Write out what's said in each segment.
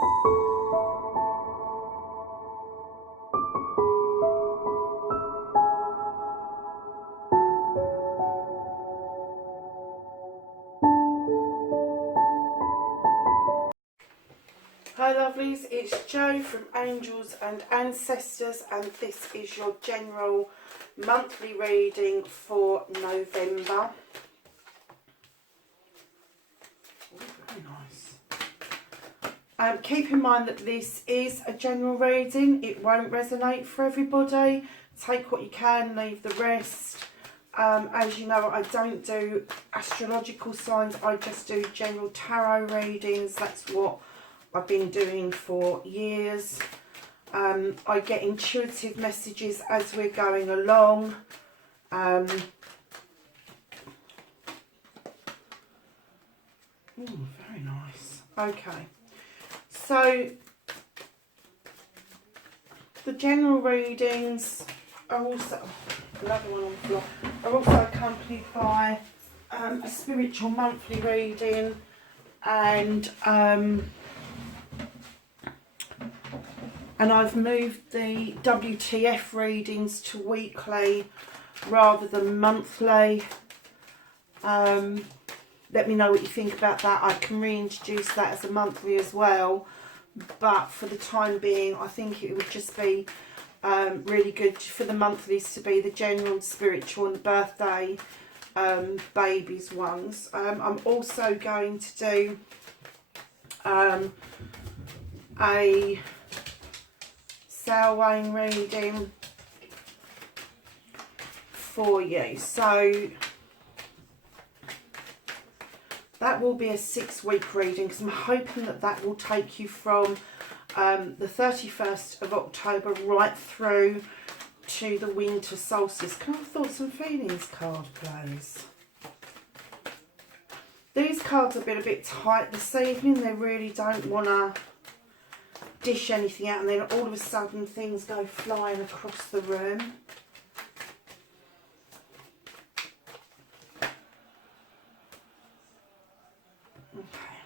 Hi lovelies, it's Jo from Angels and Ancestors, and this is your general monthly reading for November. Oh, very nice. Keep in mind that this is a general reading. It won't resonate for everybody. Take what you can, leave the rest. As you know, I don't do astrological signs, I just do general tarot readings. That's what I've been doing for years. I get intuitive messages as we're going along. Ooh, very nice. Okay, so the general readings are also, another one on the floor, are also accompanied by a spiritual monthly reading, and I've moved the WTF readings to weekly rather than monthly. Let me know what you think about that. I can reintroduce that as a monthly as well, but for the time being I think it would just be really good for the monthlies to be the general, spiritual and the birthday babies ones. I'm also going to do a Samhain reading for you, so that will be a 6-week reading, because I'm hoping that that will take you from the 31st of October right through to the winter solstice. Can I have thoughts and feelings card, please? These cards have been a bit tight this evening. They really don't want to dish anything out, and then all of a sudden things go flying across the room. Okay.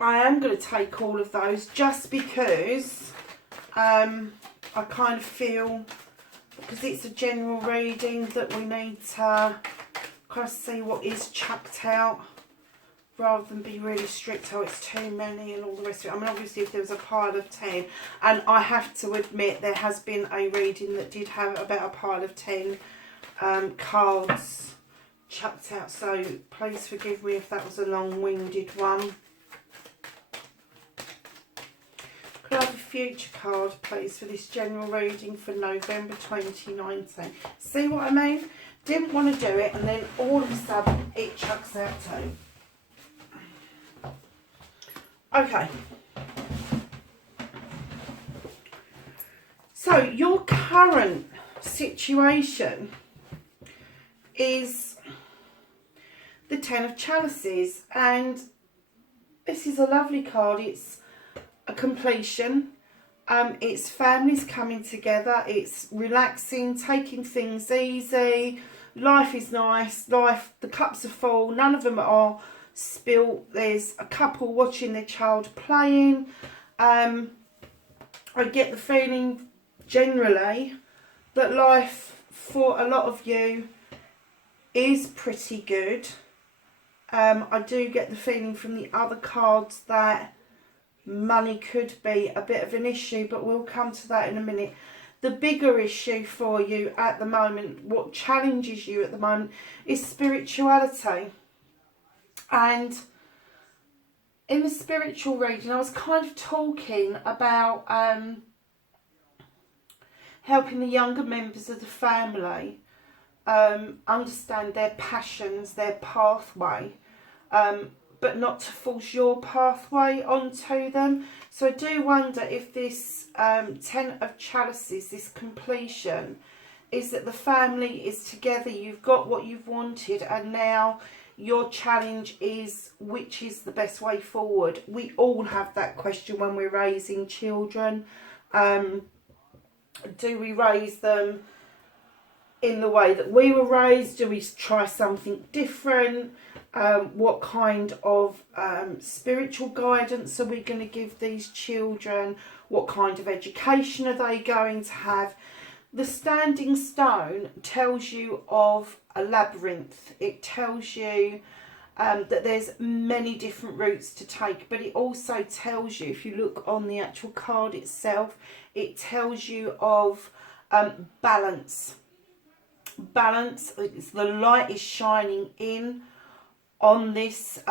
I am going to take all of those just because I kind of feel, because it's a general reading, that we need to kind of see what is chucked out, rather than be really strict, oh it's too many and all the rest of it. I mean, obviously if there was a pile of 10, and I have to admit there has been a reading that did have about a pile of 10 cards chucked out, so please forgive me if that was a long-winded one. Could I have a future card please for this general reading for November 2019? See what I mean? Didn't want to do it and then all of a sudden it chucks out too. Okay, so your current situation is the 10 of Chalices, and this is a lovely card. It's a completion, it's families coming together, it's relaxing, taking things easy, life is nice, the cups are full, none of them are spilt. There's a couple watching their child playing. I get the feeling generally that life for a lot of you is pretty good. I do get the feeling from the other cards that money could be a bit of an issue, but we'll come to that in a minute. The bigger issue for you at the moment, what challenges you at the moment, is spirituality. And in the spiritual reading, I was kind of talking about helping the younger members of the family understand their passions, their pathway, but not to force your pathway onto them. So I do wonder if this 10 of Chalices, this completion, is that the family is together, you've got what you've wanted, and now your challenge is which is the best way forward. We all have that question when we're raising children. Do we raise them in the way that we were raised? Do we try something different? What kind of spiritual guidance are we going to give these children? What kind of education are they going to have? The standing stone tells you of a labyrinth. It tells you that there's many different routes to take, but it also tells you, if you look on the actual card itself, it tells you of balance. Balance, the light is shining in on this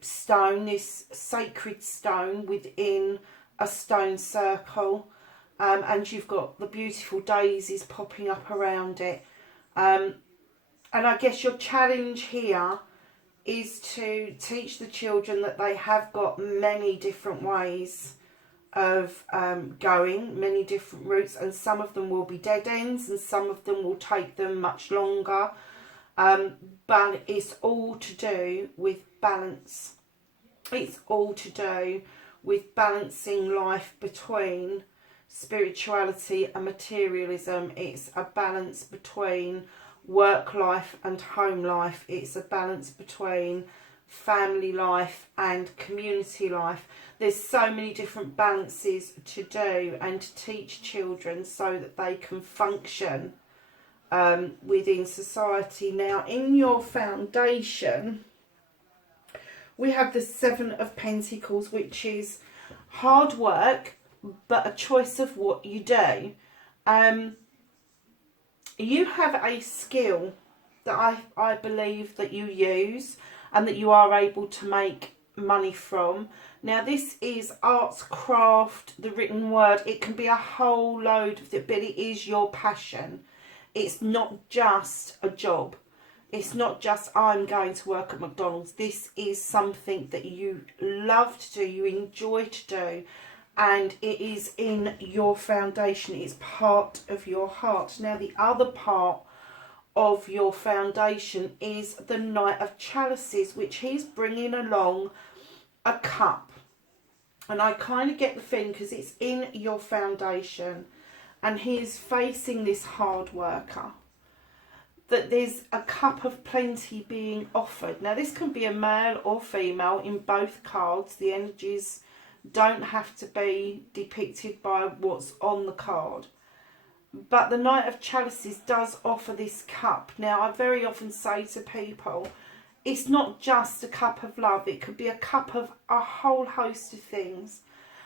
stone, this sacred stone within a stone circle, and you've got the beautiful daisies popping up around it. And I guess your challenge here is to teach the children that they have got many different ways of going, many different routes, and some of them will be dead ends and some of them will take them much longer, but it's all to do with balance. It's all to do with balancing life between spirituality and materialism. It's a balance between work life and home life. It's a balance between family life and community life. There's so many different balances to do and to teach children so that they can function within society. Now, in your foundation, we have the Seven of Pentacles, which is hard work, but a choice of what you do. You have a skill that I believe that you use and that you are able to make money from. Now, this is arts, craft, the written word. It can be a whole load of it, but it is your passion. It's not just a job. It's not just, I'm going to work at McDonald's. This is something that you love to do, you enjoy to do, and it is in your foundation. It's part of your heart. Now, the other part of your foundation is the Knight of Chalices, which he's bringing along a cup. And I kind of get the feeling, because it's in your foundation and he is facing this hard worker, that there's a cup of plenty being offered. Now, this can be a male or female in both cards. The energies don't have to be depicted by what's on the card. But the Knight of Chalices does offer this cup. Now, I very often say to people, it's not just a cup of love. It could be a cup of a whole host of things.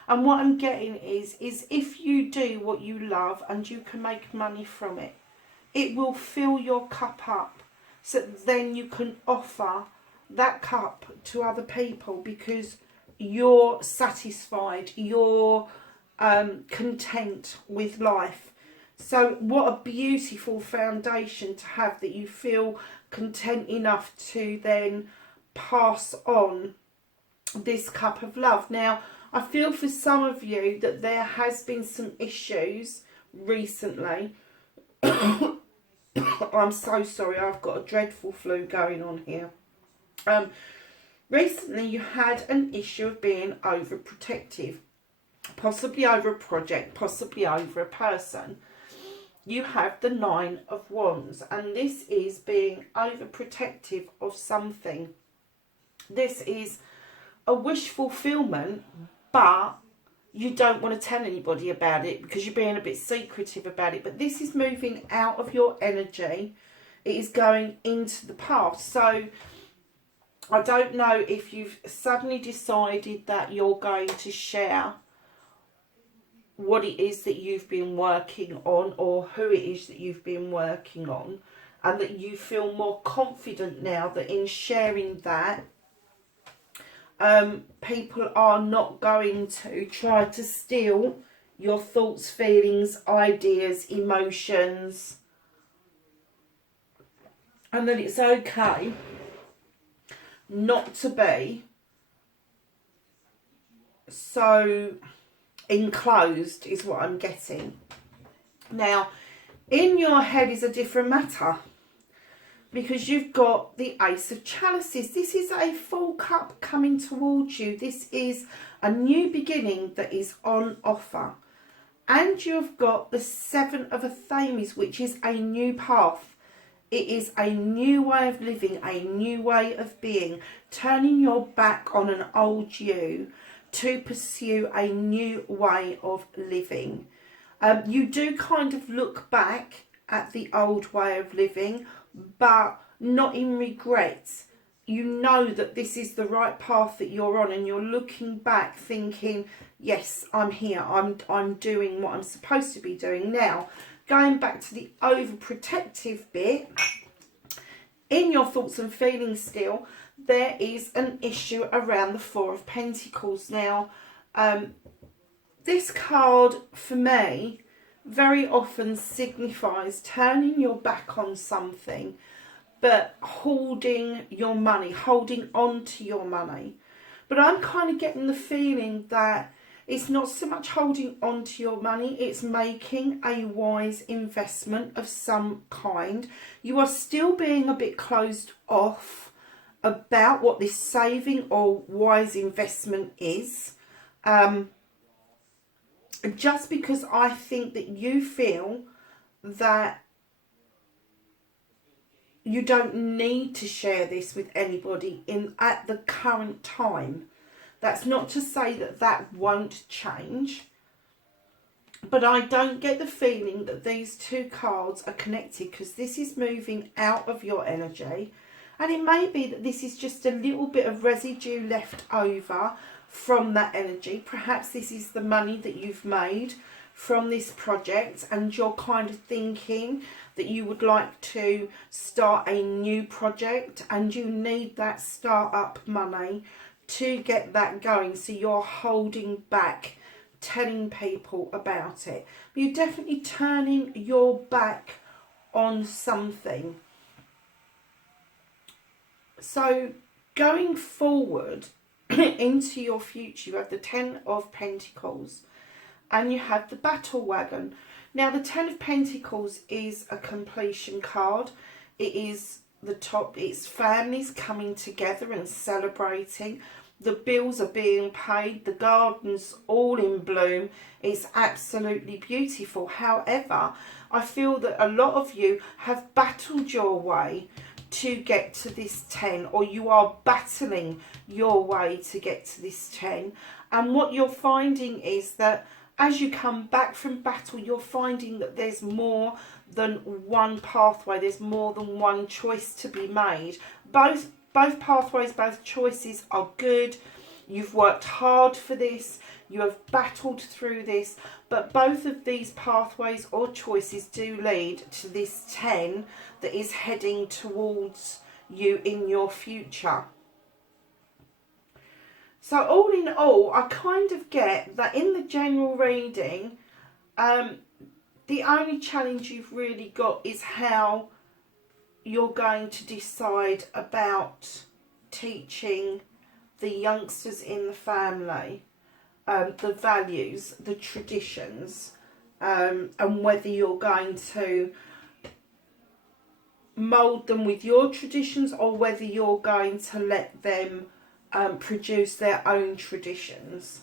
And what I'm getting is if you do what you love and you can make money from it, it will fill your cup up, so then you can offer that cup to other people because you're satisfied, you're content with life. So what a beautiful foundation to have, that you feel content enough to then pass on this cup of love. Now, I feel for some of you that there has been some issues recently. I'm so sorry, I've got a dreadful flu going on here. Recently you had an issue of being overprotective, possibly over a project, possibly over a person. You have the Nine of Wands, and this is being overprotective of something. This is a wish fulfillment, but you don't want to tell anybody about it because you're being a bit secretive about it. But this is moving out of your energy. It is going into the past. So I don't know if you've suddenly decided that you're going to share what it is that you've been working on, or who it is that you've been working on, and that you feel more confident now that in sharing that, people are not going to try to steal your thoughts, feelings, ideas, emotions, and that it's okay not to be so enclosed, is what I'm getting. Now, in your head is a different matter, because you've got the Ace of Chalices. This is a full cup coming towards you. This is a new beginning that is on offer. And you've got the Seven of Athames, which is a new path. It is a new way of living, a new way of being, turning your back on an old you to pursue a new way of living. You do kind of look back at the old way of living, but not in regrets. You know that this is the right path that you're on, and you're looking back thinking, yes, I'm here, I'm doing what I'm supposed to be doing. Now, going back to the overprotective bit, in your thoughts and feelings still, there is an issue around the Four of Pentacles. Now, this card, for me, very often signifies turning your back on something, but holding your money, holding on to your money. But I'm kind of getting the feeling that it's not so much holding on to your money, it's making a wise investment of some kind. You are still being a bit closed off about what this saving or wise investment is. Just because I think that you feel that you don't need to share this with anybody at the current time. That's not to say that that won't change, but I don't get the feeling that these two cards are connected, because this is moving out of your energy, and it may be that this is just a little bit of residue left over from that energy. Perhaps this is the money that you've made from this project, and you're kind of thinking that you would like to start a new project, and you need that start-up money to get that going, so you're holding back telling people about it. But you're definitely turning your back on something. So going forward into your future, you have the Ten of Pentacles and you have the Battle Wagon. Now, the Ten of Pentacles is a completion card. It is the top, it's families coming together and celebrating. The bills are being paid, the garden's all in bloom. It's absolutely beautiful. However, I feel that a lot of you have battled your way to get to this 10, or you are battling your way to get to this 10. And what you're finding is that as you come back from battle, you're finding that there's more than one pathway, there's more than one choice to be made. Both pathways, both choices are good. You've worked hard for this, you have battled through this, but both of these pathways or choices do lead to this 10 that is heading towards you in your future. So all in all, I kind of get that in the general reading, the only challenge you've really got is how you're going to decide about teaching the youngsters in the family the values, the traditions, and whether you're going to mould them with your traditions or whether you're going to let them produce their own traditions.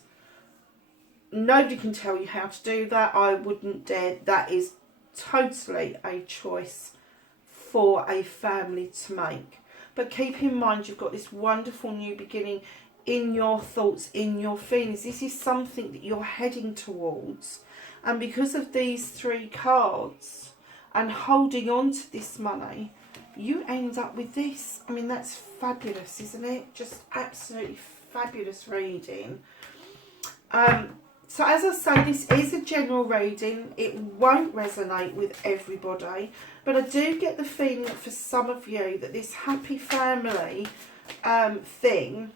Nobody can tell you how to do that. I wouldn't dare. That is totally a choice for a family to make. But keep in mind, you've got this wonderful new beginning in your thoughts, in your feelings. This is something that you're heading towards. And because of these three cards and holding on to this money, you end up with this. I mean, that's fabulous, isn't it? Just absolutely fabulous reading. So as I say, this is a general reading. It won't resonate with everybody, but I do get the feeling that for some of you that this happy family thing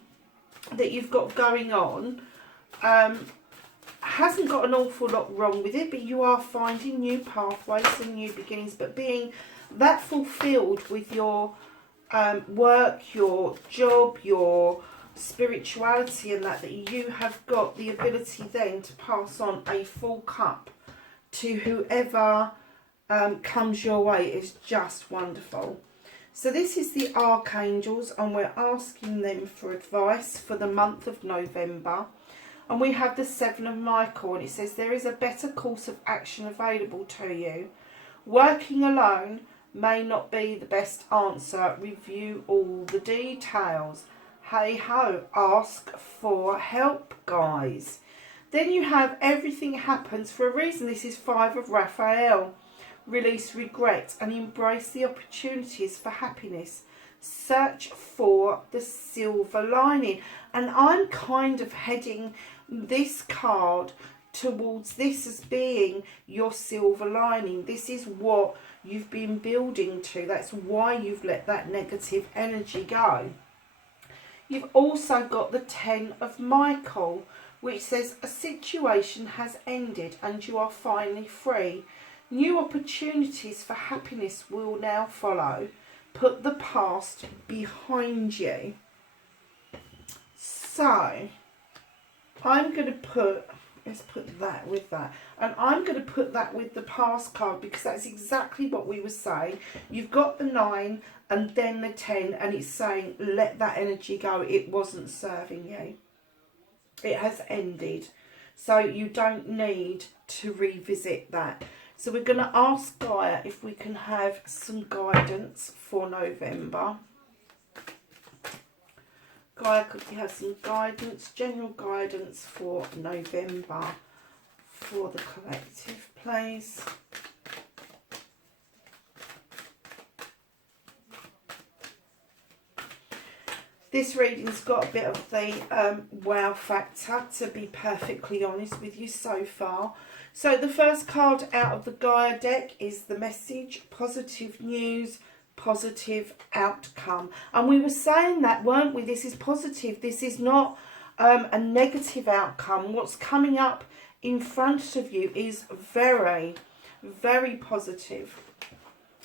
that you've got going on hasn't got an awful lot wrong with it, but you are finding new pathways and new beginnings, but being that fulfilled with your work, your job, your spirituality, and that you have got the ability then to pass on a full cup to whoever comes your way is just wonderful. So this is the Archangels, and we're asking them for advice for the month of November. And we have the Seven of Michael, and it says there is a better course of action available to you. Working alone may not be the best answer. Review all the details. Hey ho, ask for help, guys. Then you have everything happens for a reason. This is 5 of Raphael. Release regret and embrace the opportunities for happiness. Search for the silver lining. And I'm kind of heading this card towards this as being your silver lining. This is what you've been building to. That's why you've let that negative energy go. You've also got the 10 of Michael, which says a situation has ended and you are finally free. New opportunities for happiness will now follow. Put the past behind you. So, I'm going to put, let's put that with that. And I'm going to put that with the past card because that's exactly what we were saying. You've got the 9 and then the 10 and it's saying let that energy go. It wasn't serving you. It has ended. So you don't need to revisit that. So we're going to ask Gaia if we can have some guidance for November. Gaia, could we have some guidance, general guidance for November for the collective, please? This reading's got a bit of the wow factor, to be perfectly honest with you so far. So the first card out of the Gaia deck is the message, positive news, positive outcome. And we were saying that, weren't we? This is positive. This is not a negative outcome. What's coming up in front of you is very, very positive.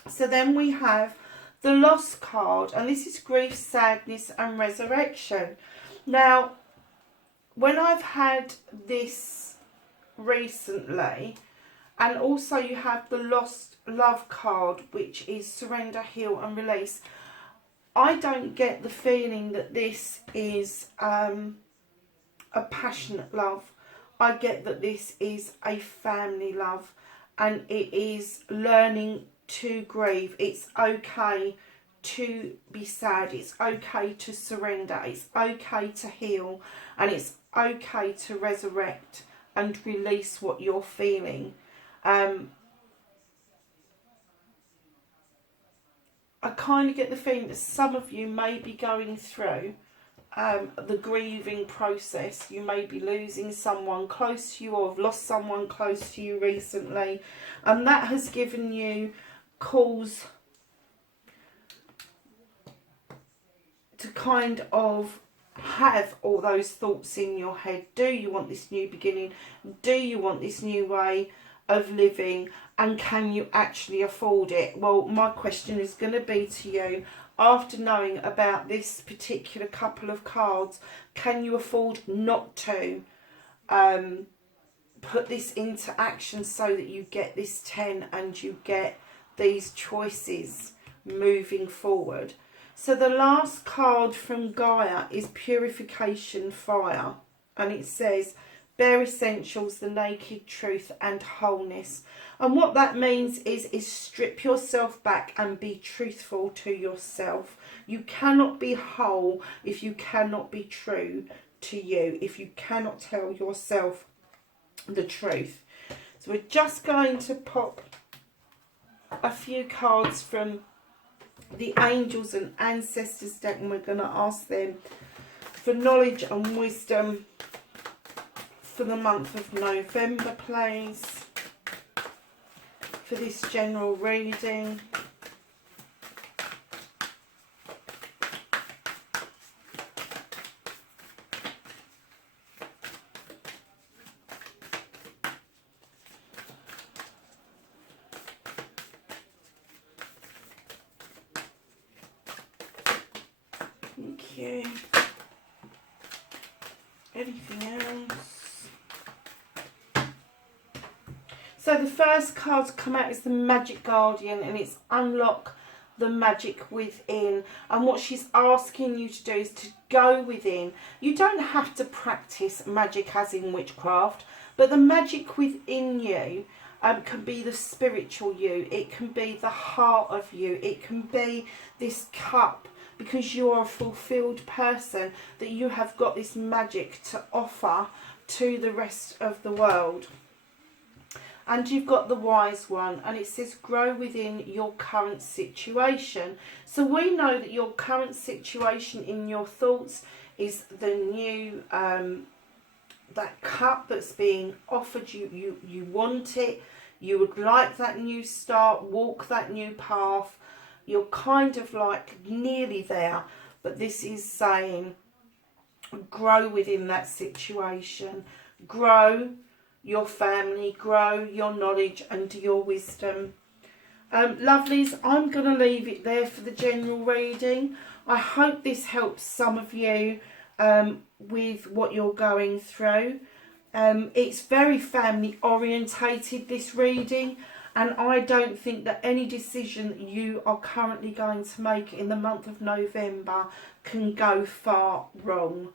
So then we have the loss card, and this is grief, sadness and resurrection. Now, when I've had this recently, and also you have the lost love card, which is surrender, heal and release, I don't get the feeling that this is a passionate love. I get that this is a family love, and it is learning to grieve. It's okay to be sad. It's okay to surrender. It's okay to heal, and it's okay to resurrect and release what you're feeling. I kind of get the feeling that some of you may be going through the grieving process. You may be losing someone close to you or have lost someone close to you recently, and that has given you cause to kind of have all those thoughts in your head. Do you want this new beginning? Do you want this new way of living? And can you actually afford it? Well, my question is going to be to you, after knowing about this particular couple of cards, can you afford not to put this into action so that you get this 10 and you get these choices moving forward? So the last card from Gaia is Purification Fire, and it says bare essentials, the naked truth and wholeness. And what that means is strip yourself back and be truthful to yourself. You cannot be whole if you cannot be true to you, if you cannot tell yourself the truth. So we're just going to pop a few cards from the Angels and Ancestors deck, and we're going to ask them for knowledge and wisdom for the month of November, please, for this general reading. Thank you. Anything else? So the first card to come out is the Magic Guardian, and it's unlock the magic within. And what she's asking you to do is to go within. You don't have to practice magic as in witchcraft, but the magic within you can be the spiritual you. It can be the heart of you. It can be this cup, because you're a fulfilled person, that you have got this magic to offer to the rest of the world. And you've got the wise one, and it says grow within your current situation. So we know that your current situation in your thoughts is the new that cup that's being offered you. You want it. You would like that new start, walk that new path. You're kind of like nearly there, but this is saying grow within that situation. Grow your family, grow your knowledge and your wisdom. Lovelies, I'm going to leave it there for the general reading. I hope this helps some of you with what you're going through. It's very family orientated, this reading, and I don't think that any decision that you are currently going to make in the month of November can go far wrong.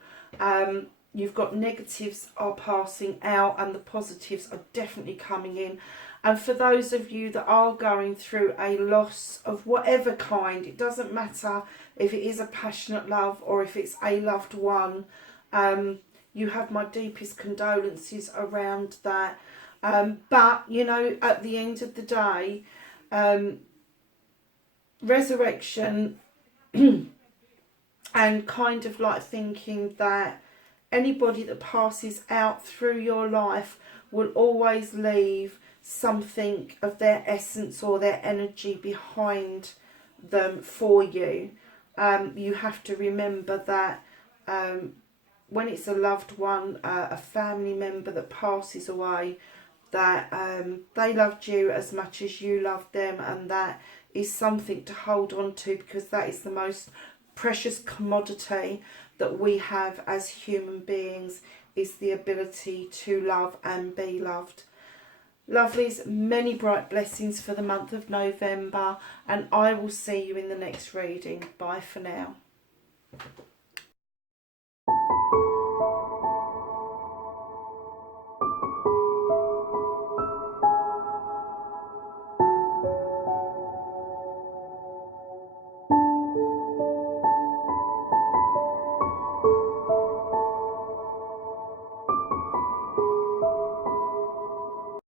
You've got negatives are passing out and the positives are definitely coming in. And for those of you that are going through a loss of whatever kind, it doesn't matter if it is a passionate love or if it's a loved one, you have my deepest condolences around that. But, you know, at the end of the day, resurrection and kind of like thinking that anybody that passes out through your life will always leave something of their essence or their energy behind them for you. You have to remember that when it's a loved one, a family member that passes away, that they loved you as much as you loved them, and that is something to hold on to, because that is the most precious commodity that we have as human beings, is the ability to love and be loved. Lovelies, many bright blessings for the month of November, and I will see you in the next reading. Bye for now.